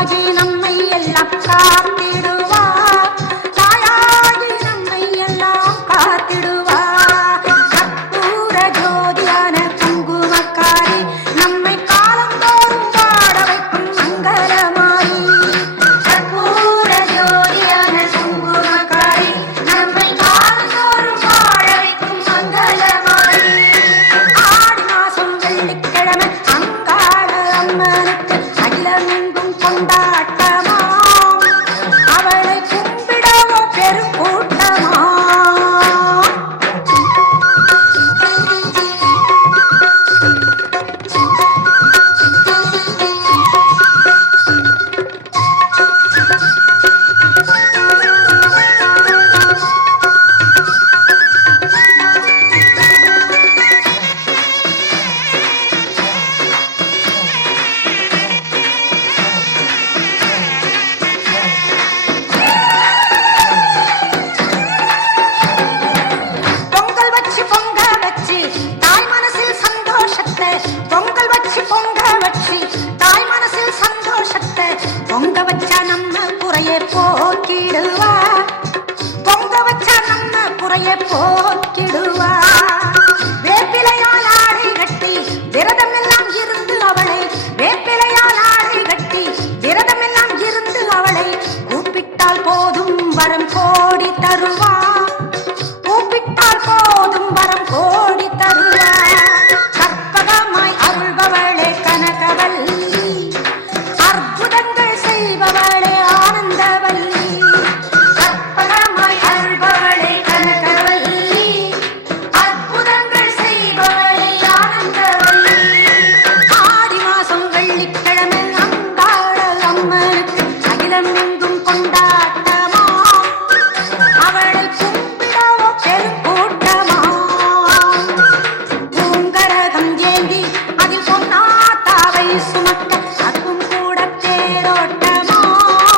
தாயாகி நம்மை எல்லாம் காத்திடுவார், தாயாகி நம்மை எல்லாம் காத்திடுவார். கற்பூர ஜோதியான குங்குமக்காரி நம்மை காலந்தோறும் பாட வைக்கும் மங்களமாரி. கற்பூர ஜோதியான குங்குமக்காரி நம்மை காலந்தோறும் பாட வைக்கும் மங்களமாரி. ஆடி மாசம் வெள்ளிக்கிழமை அங்காள அம்மனுக்கு அகிலமெங்கும் கொண்டாட்டமாம், அவளை கும்பிடவோ பெருங்கூட்டமாம். பொங்கல் வச்சு பொங்க வச்சு தாய் மனசில் சந்தோஷத்தை, பொங்கல் வச்சு பொங்க வச்சு தாய் மனசில் சந்தோஷத்தை, பொங்க வச்சா நம்ம குறையை போக்கிடுவா, பொங்க வச்சா நம்ம குறையை போக்கிடுவா. வேப்பிலையால் ஆடை கட்டி விரதம் எல்லாம் இருந்து அவளை, வேப்பிலையால் ஆடை கட்டி விரதம் எல்லாம் இருந்து அவளை கூப்பிட்டால் போதும் வரம் கோடி தருவா, கூப்பிட்டால் போதும் வரம் கோடி தருவா. கற்பகமாய் அருள்பவளே கனகவல்லி, அற்புதங்கள் செய்பவளே ஆனந்தவல்லி. கற்பகமாய் அருள்பவளே கனகவல்லி, அற்புதங்கள் செய்பவளே ஆனந்தவல்லி. ஆடி மாசம் வெள்ளிக்கிழமை அங்காள அம்மனுக்கு அகிலமெங்கும் கொண்டாட்டமாம், அவளை கும்பிடவோ பெருங்கூட்டமாம். பூங்கரகம் ஏந்தி அதில் பொன்னாத்தாவை சுமக்க அதுவும் கூட தேரோட்டமாம்,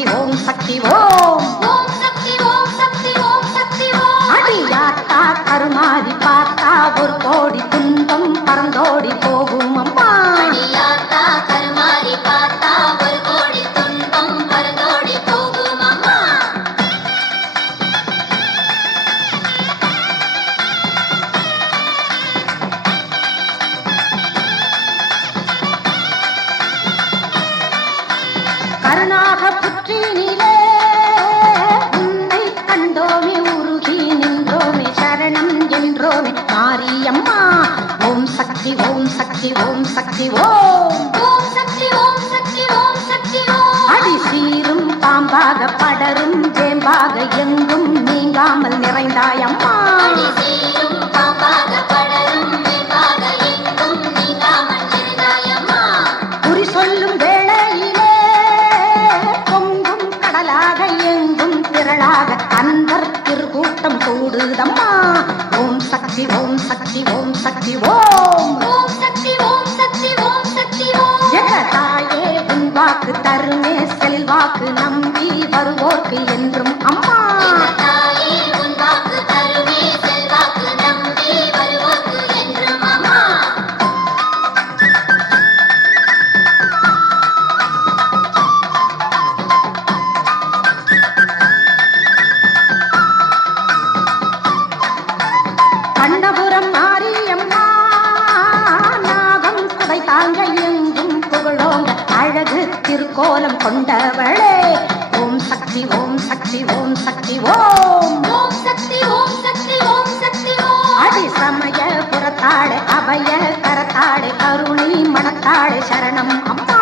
சக்தி ஓம் சக்தி ஓம். ஓம் சக்தி ஓம் சக்தி ஓம் சக்தி ஓம். அடியாத்தா கருமாதி பார்த்தா ஒரு கோடி துன்பம் பறந்தோடி போகும் அம்மா. அடியாத்தா கருமாதி பார்த்தா ஒரு கோடி துன்பம் பறந்தோடி போகும் அம்மா. கருணாக புற்றினிலே உன்னை கண்டோமே உருகி நின்றோமே சரணம் என்றோமே மாரியம்மா. ஓம் சக்தி ஓம் சக்தி ஓம் சக்தி ஓம். ஓம் சக்தி ஓம் சக்தி ஓம் சக்தி ஓம். அடி சீரும் பாம்பாக படரும் ஜேம்பாக எங்கும் நீங்காமல் நிறைந்தாயம்மா. அடி சீரும் பாம்பாக படரும் வெம்பாக எங்கும் நீங்காமல் நிறைந்தாயம்மா. குறி சொல்லும் வேளையிலே பொங்கும் கடலாக எங்கும் திரளாக அன்பர் திருக்கூட்டம் கூடுதம்மா. ஓம் சக்தி ஓம் சக்தி ஓம் சக்தி ஓம். ஓம் சக்தி ஓம் சக்தி ஓம் சக்தி ஓம். ஜெகதாயே உன் வாக்கு தருமே செல்வாக்கு நம்பி வருவோர்க்கு என்றும் அம்மா. தாயே உன் வாக்கு தருமே செல்வாக்கு நம்பி வருவோர்க்கு என்றும் அம்மா. கண்ணபுரம் மாரியம்மா நாகம் குடை தாங்க எங்கும் புகழோங்க அழகு திருக்கோலம் கொண்டவளே. ஓம் சக்தி ஓம் சக்தி ஓம் சக்தி ஓம். ஓம் சக்தி ஓம் சக்தி ஓம் சக்தி ஓம். அடி சமய புறத்தாடு அபய கரத்தாடு கருணை மனத்தாடு சரணம் அம்மா.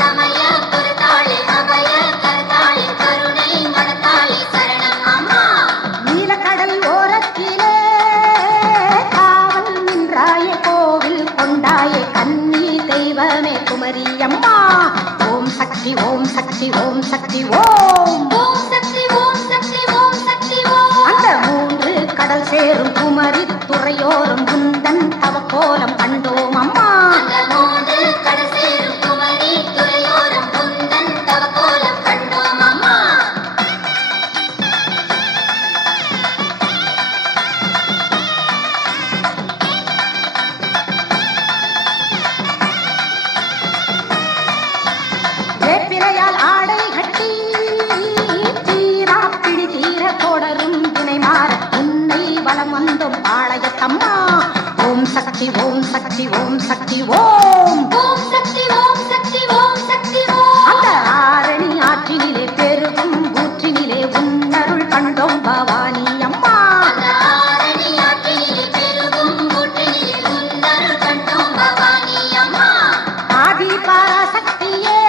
சமய புறத்தாளே அபய கரத்தாளே கருணை மனத்தாளே சரணம் அம்மா. நீலக்கடல் ஓரத்திலே காவல் நின்றாயே கோவில் கொண்டாயே கன்னி தெய்வமே குமரியம்மா. ஓம் சக்தி ஓம் சக்தி ஓம் சக்தி ஓம். ஓம் சக்தி ஓம் சக்தி ஓம் சக்தி ஓம். அந்த மூன்று கடல் சேரும் குமரி துறையோரும் குந்தன் தவக்கோலம் கண்டோம் அம்மா. அந்த மூன்று கடசேரும் குமரி துறையோரம் குந்தன் தவக்கோலம் கண்டோம் அம்மா. வேப்பிலையால் ஆடை கட்டி தீரா பிடி தீர தொடரும் துணை மாற உன்னை வலம் வந்தோம் பாளையத்தம்மா. ஓம் சக்தி ஓம் சக்தி ஓம் சக்தி ஓம். ஓம் சக்தி ஓம் சக்தி ஓம் சக்தி ஓம். அந்த ஆரணி ஆற்றினிலே பெருகும் ஊற்றினிலே உன்னருள் கண்டோம் பவானி அம்மா. அந்த ஆரணி ஆற்றினிலே பெருகும் ஊற்றினிலே உன்னருள் கண்டோம் பவானி அம்மா. ஆதி பராசக்தியே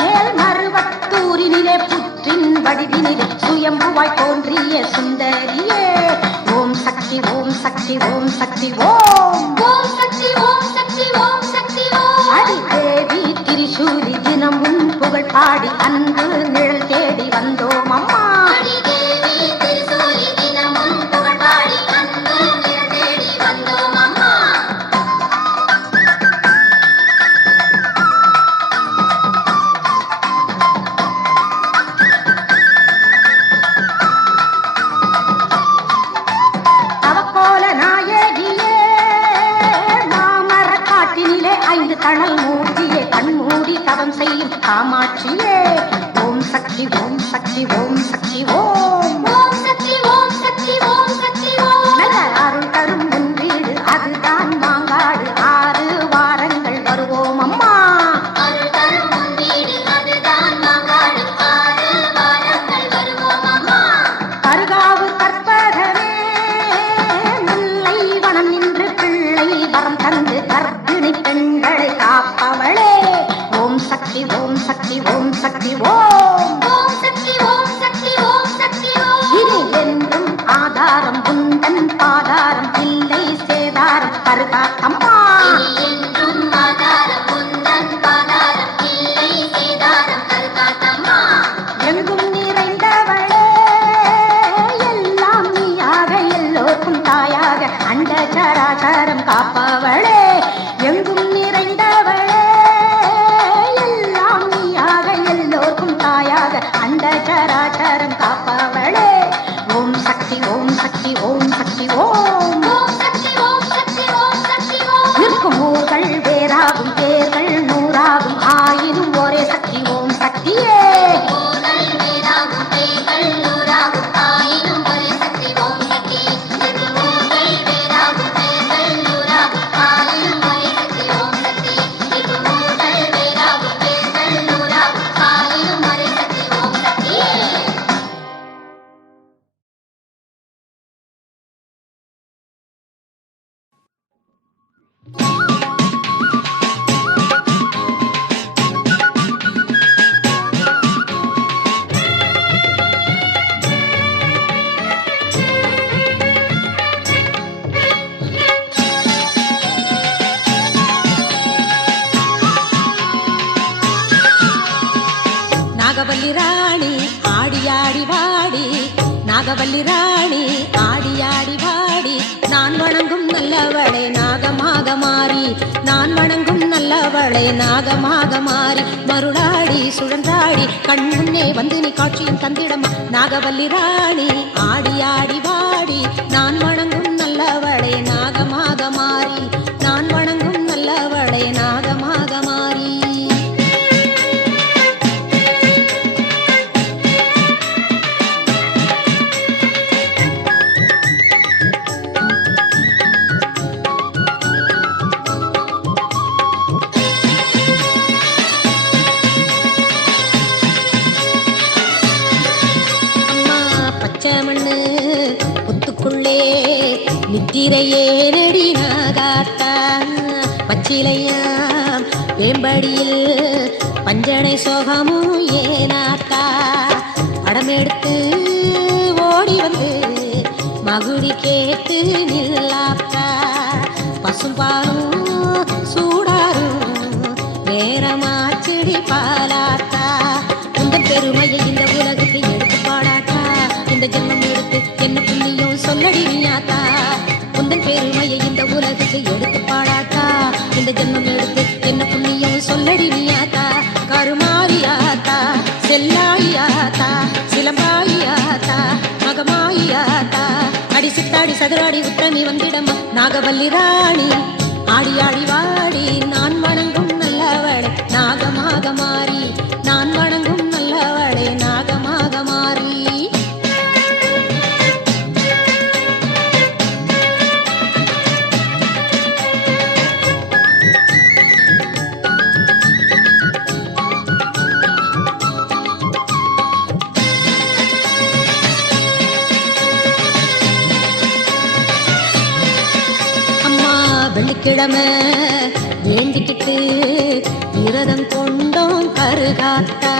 மேல் மருவத்தூரினிலே புற்றின் வடிவினிலே சுயம்புவாய் தோன்றிய சுந்தரியே. ஓம் சக்தி ஓம் சக்தி ஓம் சக்தி ஓம். ஓம் சக்தி ஓம் சக்தி ஓம் சக்தி ஓம். அடி தேவி திரிசூலி தினமும் புகழ் பாடி அன்பு நிழல் தேடி வந்தோம் அம்மா. அடி தேவி திருசூலி தினமும் புகழ்பாடி அன்பு நிழல் தேடி வந்தோம் அம்மா. தவக்கோல நாயகியே மாமர காட்டினிலே 5 தணல் மூடியே கண்மூடி தவம் செய்யும் காமாட்சியே. ஓம் சக்தி ஓம் சக்தி ஓம் சக்தி ஓம். ஓம் சக்தி ஓம் சக்தி ஓம் சக்தி ஓம். நல்ல அருள் தரும் உன் வீடு அதுதான் மாங்காடு 6 வாரங்கள் வருவோம் அம்மா. அருள் தரும் உன் வீடு அதுதான் மாங்காடு 6 வாரங்கள் வருவோம் அம்மா. கருகாவு கற்பகமே முல்லை வனம் நின்று பிள்ளை வரம் தந்து கர்ப்பிணி பெண்களை காப்பவளே. ஓம் சக்தி ஓம் சக்தி ஓம் சக்தி ஓம். ஓம் சக்தி ஓம் சக்தி ஓம் சக்தி ஓம். இனி என்றும் ஆதாரம் குந்தன் பாதாரம் இல்லை சேதாரம் கருகாத்தம்மா. இனி என்றும் ஆதாரம் உந்தன் பாதாரம் இல்லை சேதாரம் கருகாத்தம்மா. எங்கும் நிறைந்தவளே எல்லாம் நீயாக எல்லோருக்கும் தாயாக அண்ட சராசரம் காப்பவளே. எங்கும் நிறைந்தவளே எல்லாம் நீயாக எல்லோருக்கும் தாயாக நாகவல்லி ராணி ஆடி ஆடி வாடி, நாகவல்லி ராணி ஆடி ஆடி வாடி, நான் வணங்கும் நல்லவளே நாகமாக மாறி, நான் வணங்கும் நல்லவளே நாகமாக மாறி, மருளாடி சுழன்றாடி கண் முன்னே வந்து நீ காட்சியும் தந்திடமா. நாகவல்லி ராணி ஆடி ஆடி வாடி, நான் வணங்கும் நல்லவளே நாகமாக மாறி, நான் வணங்கும் நல்லவளே நாகமாக மாறி. மண்ணு புத்துக்குள்ளே நித்திரையே நெடி நாகாத்தா, பச்சிலையாம் வேம்படியில் பஞ்சனை சோகமும் ஏனாத்தா, படமெடுத்து ஓடி வந்து மகுடி கேட்டு நில்லாத்தா, பசும்பாலும் சூடாரும் நேரமாச்சடி பாலாத்தா, இந்த பெருமையை இந்த உலகுக்கு எடுத்து பாடாட்டா, இந்த ஜென்மம் எடுத்து என்ன புண்ணியம் சொல்லடி நீயாத்தா, உந்தன் பெருமையை இந்த உலகுக்கு எடுத்து பாடாட்டா, இந்த ஜென்மம் எடுத்து என்ன புண்ணியம் சொல்லடி நீயாத்தா, கருமாரியாத்தா செல்லாயியாத்தா சிலம்பாயியாத்தா மகமாயியாத்தா, அடி சித்தாடி சதுராடி உத்தமி வந்திடமா. நாகவல்லி ராணி ஆடி ஆடி வாடி, நான் வணங்கும் நல்லவளே நாகமாக மாறி, நான் வணங்கும் நல்லவளே நாகமாக மாறி. வெள்ளிக்கிழமை வேண்டிக்கிட்டு விரதம் கொண்டோம் கருகாத்தா,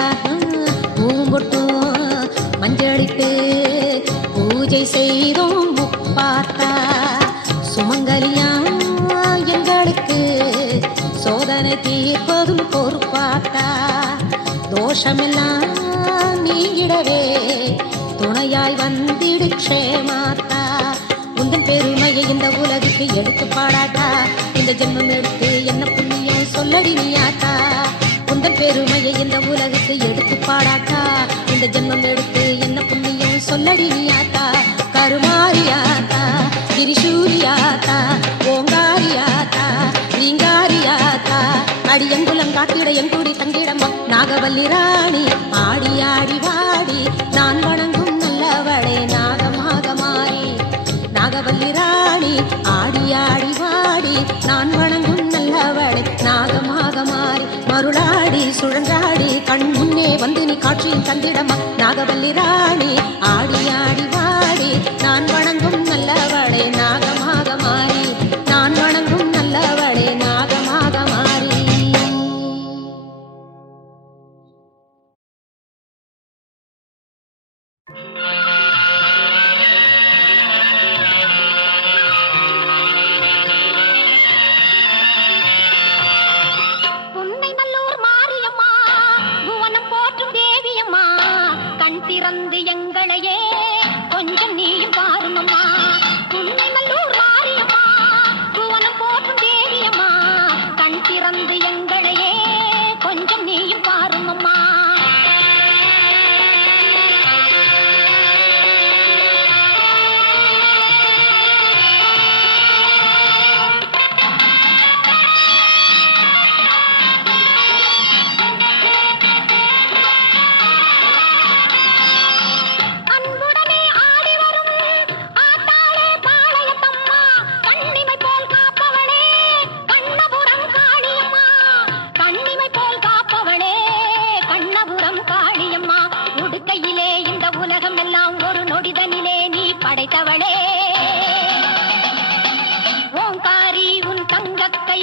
பூம்பொட்டும் மஞ்சளிட்டு பூஜை செய்தோம் முப்பாத்தா, சுமங்கலியா எங்களுக்கு சோதனை தீர்ப்பதும் பொறுப்பாத்தா, தோஷமெல்லாம் நீங்கிடவே துணையாய் வந்திடு க்ஷேமாத்தா, உந்தன் பெருமையை இந்த உலகுக்கு எடுத்து பாடாட்டா, இந்த ஜென்மம் எடுத்து என்ன புண்ணியம் சொல்லடி நீயாத்தா, உந்தன் பெருமையை இந்த உலகுக்கு எடுத்து பாடாட்டா, இந்த ஜென்மம் எடுத்து என்ன புண்ணியம் சொல்லடி நீயாத்தா, கருமாரியாத்தா திரிசூரியாத்தா ஓங்காரியாத்தா ரீங்காரியாத்தா, அடியங்குலம் காட்டிட எங்கூடி தங்கிடமா. நாகவல்லி ராணி ஆடி ஆடி வாடி, நான் வணங்கும் நல்லவளே நாகமாக மாறி, நாகவல்லி ராணி ஆடி ஆடி வாடி, நான் வணங்கும் நல்லவளே நாகமாக மாறி, மருளாடி சுழன்றாடி கண் முன்னே வந்து நீ காட்சியும் தந்திடமா. நாகவல்லி ராணி ஆடி ஆடி வாடி, நான் வணங்கும் நல்லவளே நாகமாக மாறி, நான் வணங்கும் நல்லவளே நாகமாக மாறி. திறந்து எங்கள்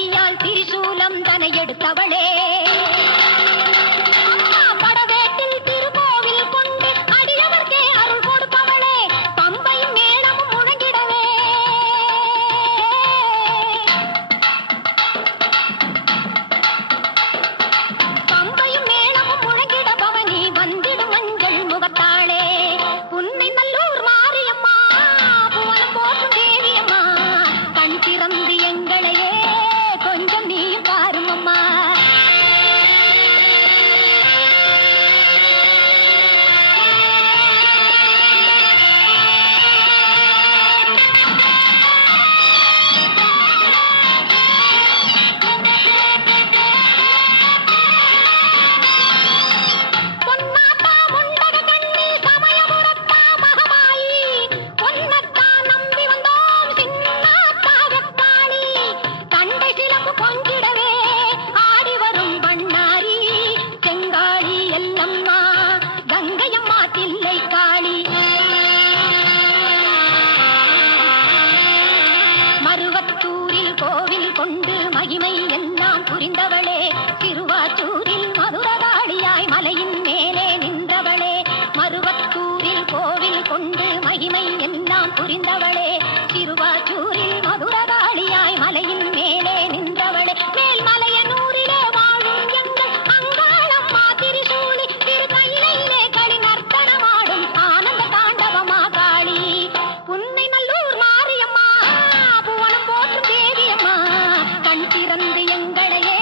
கையால் திரிசூலம் தனை எடுத்தவளே அம்மா படவேட்டில் திருக்கோவில் கொண்டு அடியவர்க்கே அருள் கொடுப்பவளே பம்பையும் மேளமும் முழங்கிடவே பம்பையும் மேளமும் முழங்கிட பவனி வந்திடும் மஞ்சள் முகத்தாளே உன்னை நல்லூர் மாரியம்மா புவனம் போற்றும் தேவியம்மா கண் திறந்து எங்களையே கொஞ்சம் நீயும் பாரும் அம்மா பொன்னாத்தா முண்டக கண்ணி சமயபுரத்தா மகமாயி பொன்னத்தா நம்பி வந்தோம் சின்னாத்தா வெப்பாளி கண்டை சிலம்பு கொஞ்சிடவே ஆடி வரும் பண்ணாரி செங்காளி எல்லம்மா கங்கையம்மா தில்லை காளி மருவத்தூரில் கோவில் கொண்டு மகிமை எல்லாம் புரிந்தவளே திருவாச்சூரில் மதுரகாளியாய் மலையின் மேலே நின்றவளே மருவத்தூரில் கோவில் கொண்டு மகிமை எல்லாம் புரிந்தவளே திருவாச்சூரில் மதுரகாளியாய் மலையின் மேலே நின்றவளே மேல்மலையனூரிலே வாழும் எங்கள் அங்காளம்மா திரிசூலி திரு கையிலே களி நர்த்தனமாடும் ஆனந்த தாண்டவமா காளி புன்னை நல்லூர் மாரியம்மா புவனம் போற்றும் தேவியம்மா கண் திறந்து எங்களையே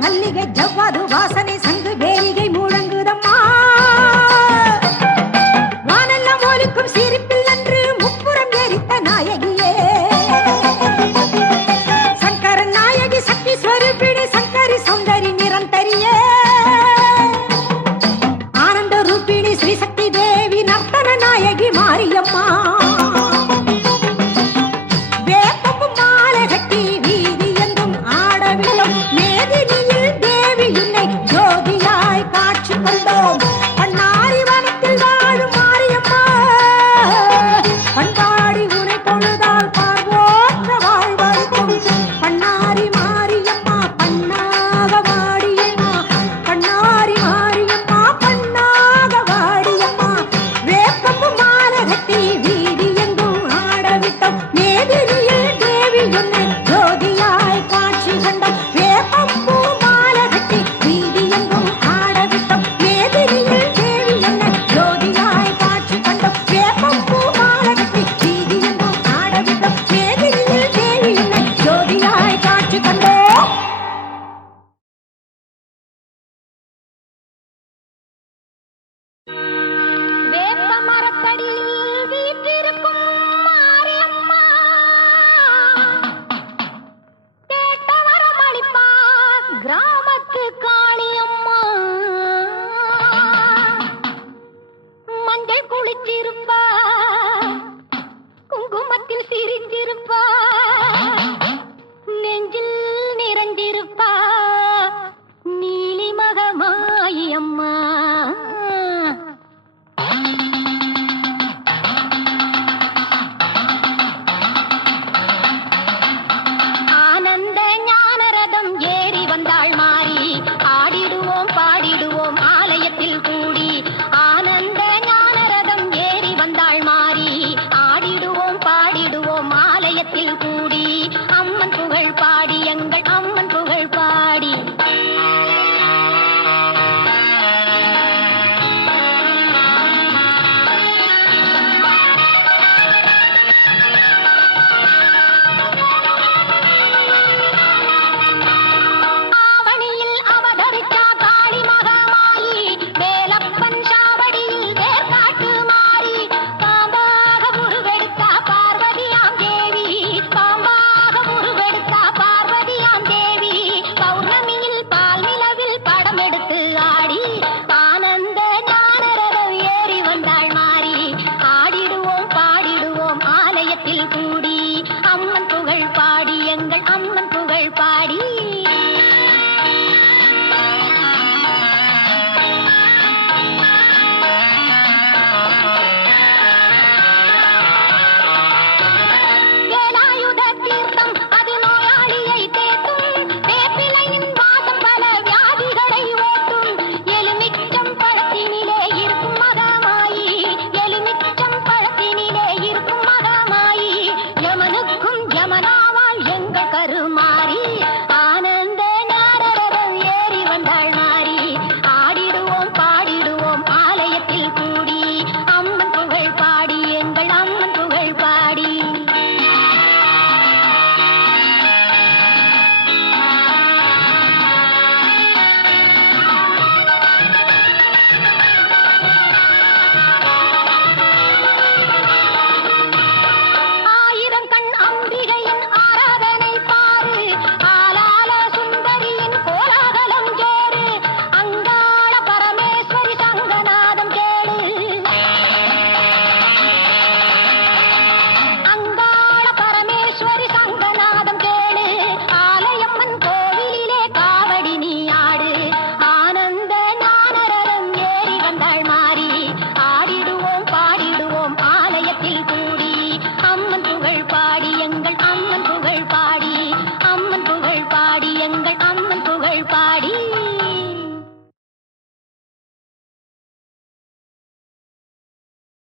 மல்லிகை ஜவ்வாது வாசனை சங்கு வேலிகை முழங்குதம்மா வானெல்லாம் ஒலிக்கும் சிரிப்பில் அன்று முப்புறம் எரித்த நாயகியே சங்கரன் நாயகி சக்தி ஸ்வரூபிணி சங்கரி சௌந்தரி நிரந்தரியே ஆனந்த ரூபிணி ஸ்ரீ சக்தி தேவி நர்த்தன நாயகி மாரியம்மா வேப்பமும் மாலை கட்டி வீதி எங்கும் ஆடவிடும் மேதி